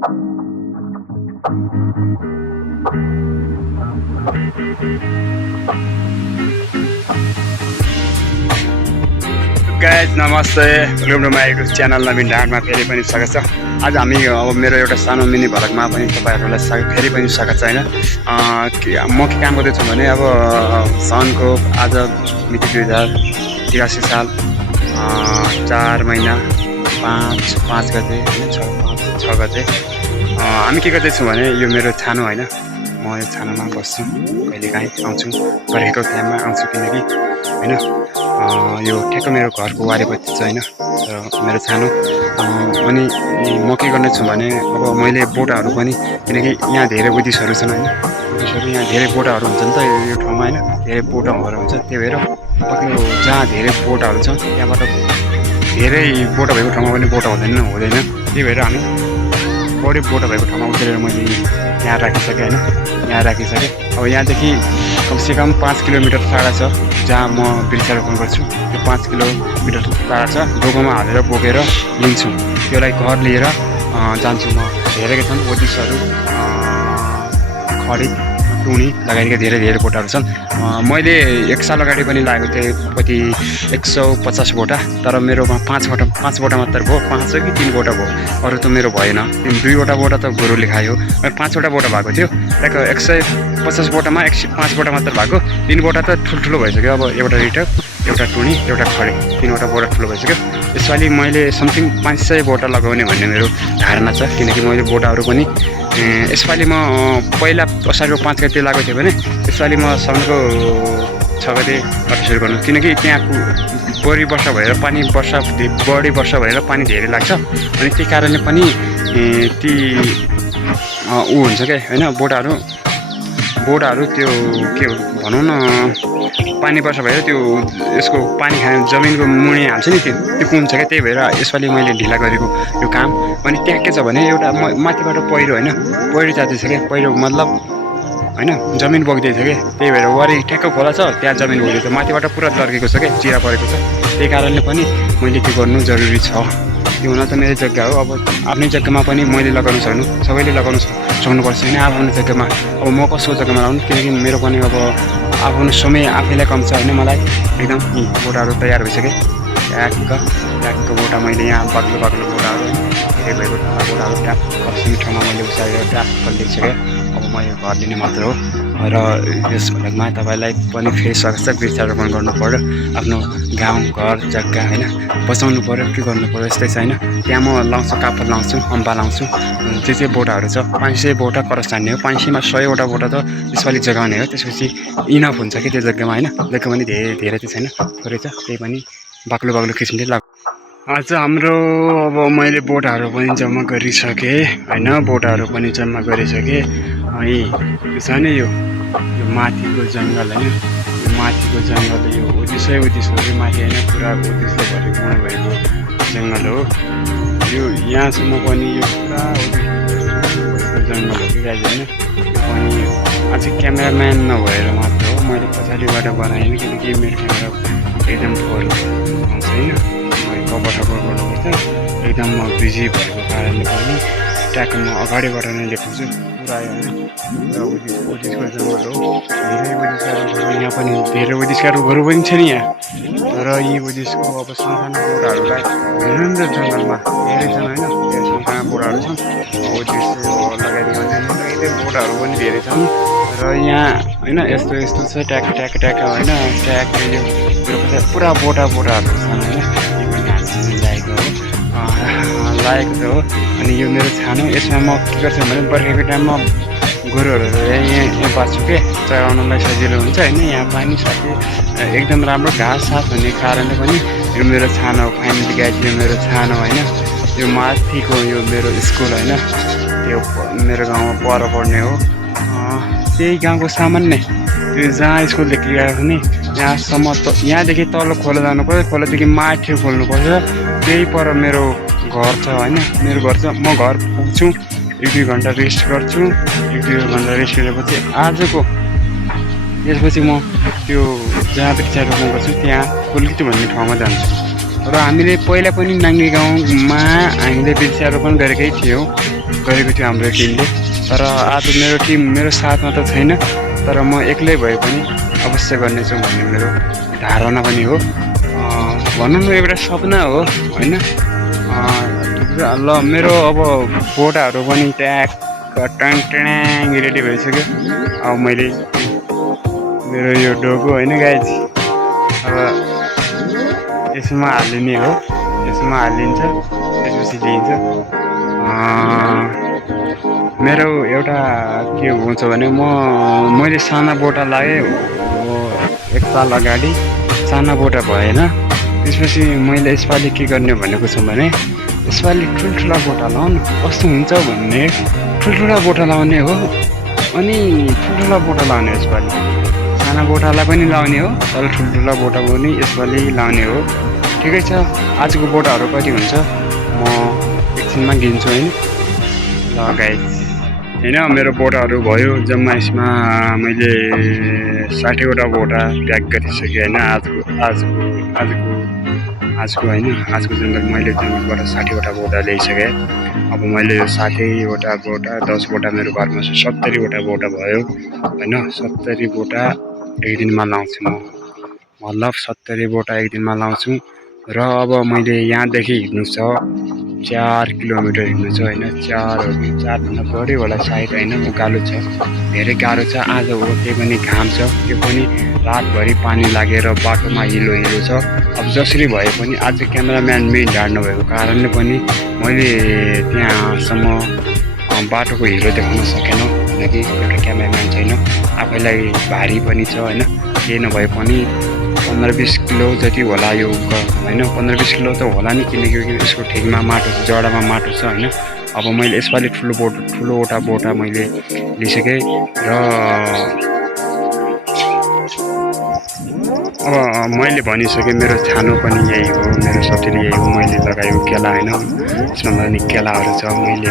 Guys नमस्ते, welcome to my YouTube channel नवीन ढाडमा फेरि पनि स्वागत छ। आज हामी अब मेरो एउटा सानो मिनी भ्लगमा पनि तपाईँहरूलाई फेरि पनि स्वागत छ होइन। म के काम गर्दैछु भने अब सनको आज मिति 2083 साल 4 महिना 5 गते होइन 6 गते हामी के गर्दैछौँ भने यो मेरो छानो होइन, म यो छानोमा बस्छु, कहिलेकाहीँ आउँछु, बर्खेको टाइममा आउँछु किनकि होइन यो ठ्याक्क मेरो घरको वारिपट्टि छ होइन मेरो छानो। अनि म के गर्नेछु भने अब मैले बोटाहरू पनि किनकि यहाँ धेरै बुद्धिस्टहरू छन् होइन, बुद्धिस्टहरू यहाँ धेरै बोटाहरू हुन्छ नि त यो ठाउँमा होइन, धेरै बोटाहरू हुन्छ। त्यही भएर त्यो जहाँ धेरै बोटाहरू छ त्यहाँबाट धेरै बोटा भएको ठाउँमा पनि बोटा हुँदैन। त्यही भएर हामी बढी बोटा भएको ठाउँमा उत्रेर मैले यहाँ राखिसकेँ होइन, यहाँ राखिसकेँ। अब यहाँदेखि कमसेकम 5 किलोमिटर टाढा छ जहाँ म वृक्षारोपण गर्छु। त्यो 5 किलोमिटर टाढा छ, डोकोमा हालेर बोकेर लिन्छु, त्यसलाई घर लिएर जान्छु म। धेरैका छन् बुद्धिस्टहरू, खडी टुनी लगायतका धेरै बोटाहरू छन्। मैले 1 साल अगाडि पनि लागेको थिएँ कति 150 बोटा, तर मेरोमा 5 बोटा मात्र भयो। 5 कि 3 बोटा भयो, अरू त मेरो भएन। 2वटा बोटा त गोरुले खायो, 5वटा बोटा भएको थियो। लाइक 150 बोटामा 5 बोटा मात्र भएको, 3 बोटा त ठुल्ठुलो भइसक्यो। अब एउटा रिटक, एउटा टुनी, एउटा खडे, 3वटा बोटा ठुलो भइसक्यो। यसपालि मैले समथिङ 500 बोटा लगाउने भन्ने मेरो धारणा छ, किनकि मैले बोटाहरू पनि यसपालि म पहिला असारको 5 गते लगाएको थिएँ भने यसपालि म साउनको 6 गते सुरु गर्नु, किनकि त्यहाँ बढी वर्षा भएर बढी वर्षा भएर पानी धेरै लाग्छ। अनि त्यही कारणले पनि ती हुन्छ क्या होइन, बोटाहरू त्यो के भनौँ न, पानी वर्षा भएर त्यो यसको पानी खाने जमिनको मुनि हाल्छ नि, त्यो कुन्छ क्या। त्यही भएर यसपालि मैले ढिला गरेको यो काम। अनि त्यहाँ के छ भने एउटा माथिबाट पहिरो होइन, पहिरो जाँदैछ क्या, पहिरो मतलब होइन जमिन बग्दैछ क्या। त्यही भएर वरि ठ्याक्क खोला छ, त्यहाँ जमिन बग्दैछ, माथिबाट पुरा तर्केको छ क्या, चिरा परेको छ। त्यही कारणले पनि मैले त्यो गर्नु जरुरी छ। त्यो हुन त मेरो जग्गा हो, अब आफ्नै जग्गामा पनि मैले लगाउन सक्नु, सबैले लगाउन सक्नुपर्छ होइन आफ्नो जग्गामा। अब म कसको जग्गामा लगाउनु, किनकि मेरो पनि अब आफ्नो समय आफैलाई कम छ होइन। मलाई एकदम बोटाहरू तयार भइसक्यो, ट्याक्क बोटा मैले यहाँ बाक्लो बोटाहरू धेरै भएको ठाउँमा बोटाहरू ट्याक्क पश्चिमी ठाउँमा मैले उसारेर ट्याक्क ल्याइसकेँ। अब म यो घर लिने मात्र हो। र यस भ्लगमा तपाईँलाई पनि फेरि स्वागत छ। वृक्षारोपण गर्नु पऱ्यो, आफ्नो गाउँ घर जग्गा होइन बचाउनु पऱ्यो, के गर्नु पऱ्यो यस्तै छ होइन। त्यहाँ म लाउँछु, काफल लाउँछु, अम्बा लाउँछु, जे बोटाहरू छ। 500 बोटा क्रस हान्ने हो, 500मा 100वटा बोटा त यसपालि जगाउने हो। त्यसपछि इनफ हुन्छ कि त्यो जग्गामा होइन, जग्गा पनि धेरै त छैन, थोरै छ। त्यही पनि बाक्लो किसिमले आज हाम्रो अब मैले बोटाहरू पनि जम्मा गरिसकेँ होइन, बोटाहरू पनि जम्मा गरिसकेँ। अनि यो छ नि यो माथिको जङ्गल होइन, यो माथिको जङ्गल यो उद्देश्य माथि होइन, पुरा उद्देश्य भरिपूर्ण भएको जङ्गल हो यो। यहाँसम्म पनि यो पुरा भएको जङ्गल हो कि गाइज होइन। यो पनि अझै क्यामेराम्यान नभएर मात्र हो, मैले पछाडिबाट बनाएँ किनकि मेरो क्यामेरा एकदम फोर आउँछ होइन, कभर गर्नुपर्छ। एकदम म बिजी भएको कारणले पनि ट्याक्क म अगाडिबाट नै देखाउँछु पुरा होइन। बुद्धिस्टको जङ्गल हो, धेरै बुद्धिस्टहरू यहाँ पनि, धेरै बुद्धिस्टहरू पनि छ नि यहाँ। र यी बुद्धिस्टको अब सानो बोटाहरूलाई धेरै जङ्गलमा धेरै छन् होइन, धेरै सानो बोटाहरू छन्। बुद्धिस्ट लगाइदिने बोटाहरू पनि धेरै छन्। र यहाँ होइन यस्तो छ ट्याक होइन, ट्याक यो पुरा बोटाहरू छन् होइन। लागेको छ हो। अनि यो मेरो छानो, यसमा म के गर्छु भने बर्खेको टाइममा गोरुहरू यहाँ बाँच्छु के, चराउनलाई सजिलो हुन्छ होइन। यहाँ पानी साथै एकदम राम्रो घाँस हुने कारणले पनि यो मेरो छानो हो। फाइनली गाइज यो मेरो छानो होइन, यो माथिको यो मेरो स्कुल होइन, त्यो मेरो गाउँमा पर पढ्ने हो। त्यही गाउँको सामान्य त्यो जहाँ स्कुलदेखि गएको नि यहाँसम्म यहाँदेखि तल खोला जानु पर्छ, खोलादेखि माथि खोल्नुपर्छ। त्यही पर मेरो घर छ होइन, मेरो घर छ। म घर पुग्छु, 1-2 घन्टा रेस्ट गर्छु, 1-2 घन्टा रेस्ट गरेपछि त्यसपछि म त्यो जहाँ वृक्षारोपण गर्छु त्यहाँ कोलिटी भन्ने ठाउँमा जान्छु। र हामीले पहिला पनि नाङ्गे गाउँमा हामीले वृक्षारोपण गरेकै थियौँ गरेको थियो हाम्रो टिमले। तर आज मेरो टिम मेरो साथमा त छैन, तर म एक्लै भए पनि अवश्य गर्नेछु भन्ने मेरो धारणा पनि हो। भनौँ न एउटा सपना हो होइन। ल मेरो अब बोटाहरू पनि ट्याक ट्याङ रेडी भइसक्यो। अब मैले मेरो यो डोको होइन गाइज अब यसमा हालिने हो, यसमा हालिन्छ, त्यसपछि लिइन्छ। मेरो एउटा के हुन्छ भने मैले साना बोटा लगाएँ एक साल अगाडि, साना बोटा भएन। त्यसपछि मैले यसपालि के गर्ने भनेको छु भने यसपालि ठुल्ठुला बोटा लाउनु कस्तो हुन्छ भन्ने, ठुल्ठुला बोटा लाउने हो। अनि ठुल्ठुला बोटा लाउने यसपालि, साना बोटालाई पनि लाउने हो तर ठुल्ठुला बोटा पनि यसपालि लाउने हो। ठिकै छ, आजको बोटाहरू कति हुन्छ म एकछिनमा गिन्छु होइन। ल गाइस होइन मेरो बोटाहरू भयो जम्मा, यसमा मैले 60वटा बोटा प्याक गरिसकेँ होइन। आजको होइन, आजको जङ्गल मैले जङ्गलबाट 60वटा बोटा ल्याइसकेँ। अब मैले यो 60वटा बोटा 10 बोटा मेरो घरमा छ, 70वटा बोटा भयो होइन। 70 बोटा एक दिनमा लाउँछु म, मतलब 70 बोटा एक दिनमा लाउँछु। र अब मैले यहाँदेखि हिँड्नु छ 4 किलोमिटर हिँड्नु छ होइन। 4भन्दा बढी होला सायद होइन, उकालो छ, धेरै गाह्रो छ। आज हो त्यही पनि घाम छ, त्यो पनि रातभरि पानी लागेर बाटोमा हिलो छ। अब जसरी भए पनि आज क्यामेराम्यान मेन ढाड नभएको कारणले पनि मैले त्यहाँसम्म बाटोको हिलो देखाउन सकेन, किनकि एउटा क्यामेराम्यान छैन। आफैलाई भारी पनि छ होइन, केही नभए पनि 15-20 किलो जति होला यो होइन। 15-20 किलो त होला नि, किनकि यसको ठेकमा माटो छ, जडामा माटो छ होइन। अब मैले यसपालि ठुलोवटा बोटा मैले लिइसकेँ र अब मैले भनिसकेँ मेरो छानो पनि यही हो, मेरो सब्जी यही हो। मैले लगाएको केला होइन, यसमा पनि केलाहरू छ,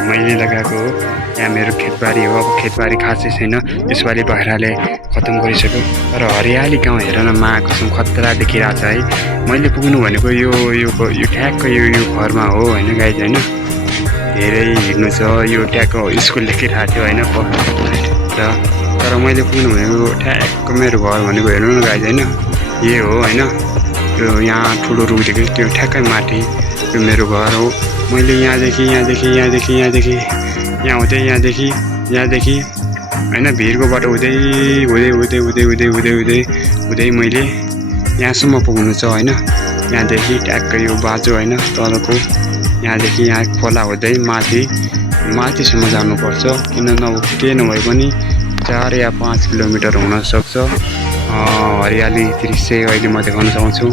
मैले लगाएको हो। यहाँ मेरो खेतबारी हो, अब खेतबारी खासै छैन, यसपालि बाख्राले खतम गरिसक्यो। तर हरियाली गाउँ हेर न, मा कसम खतरा देखिरहेको छ है। मैले पुग्नु भनेको यो ठ्याक्क यो घरमा हो होइन गाइज होइन। धेरै हिँड्नु छ, यो ट्याक्क स्कुल लेखिरहेको थियो होइन। तर मैले पुग्नु भनेको ठ्याक्क मेरो घर भनेको हेर्नु न गाइज होइन, यही हो होइन। त्यो यहाँ ठुलो रुख देख्यो त्यो ठ्याक्कै माथि त्यो मेरो घर हो। मैले यहाँदेखि होइन भिरको बाटो हुँदै मैले यहाँसम्म पुग्नु छ होइन। यहाँदेखि ट्याक्क यो बाटो होइन तलको, यहाँदेखि यहाँ खोला हुँदै माथिसम्म जानुपर्छ। केही नभए पनि 4 या 5 किलोमिटर हुनसक्छ। हरियाली दृश्य अहिले म देखाउन चाहन्छु।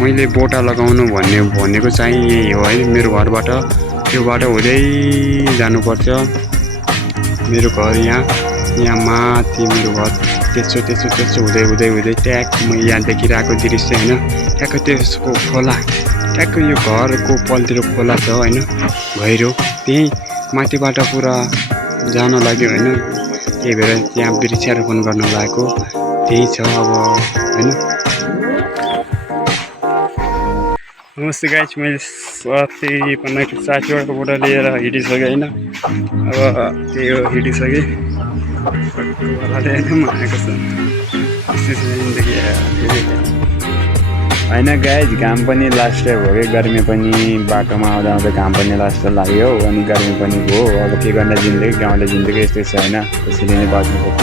मैले बोटा लगाउनु भनेको चाहिँ यही हो है, मेरो घरबाट त्यो बाटो हुँदै जानुपर्छ। मेरो घर यहाँ माथि मेरो घर त्यसो हुँदै ट्याक्क म यहाँ देखिरहेको दृश्य होइन, ट्याक्क त्यसको खोला, ट्याक्क यो घरको पलतिर खोला छ होइन, गहिरो। त्यही माथिबाट पुरा जान लाग्यो होइन, त्यही भएर त्यहाँ वृक्षारोपण गर्न लागेको त्यही छ अब होइन। नमस्ते गाइस, मैले 60वटा बोटा लिएर हिँडिसकेँ होइन। अब त्यही हो, हिँडिसकेँ होइन। म आएको छु जिन्दगी होइन गाइस। घाम पनि लास्ट भयो कि, गर्मी पनि बाटोमा आउँदा घाम पनि लास्ट लाग्यो अनि गर्मी पनि भयो। अब के गर्ने, जिन्दगी गाउँले जिन्दगी यस्तै छ होइन, त्यसरी नै बाँच्नु पर्छ।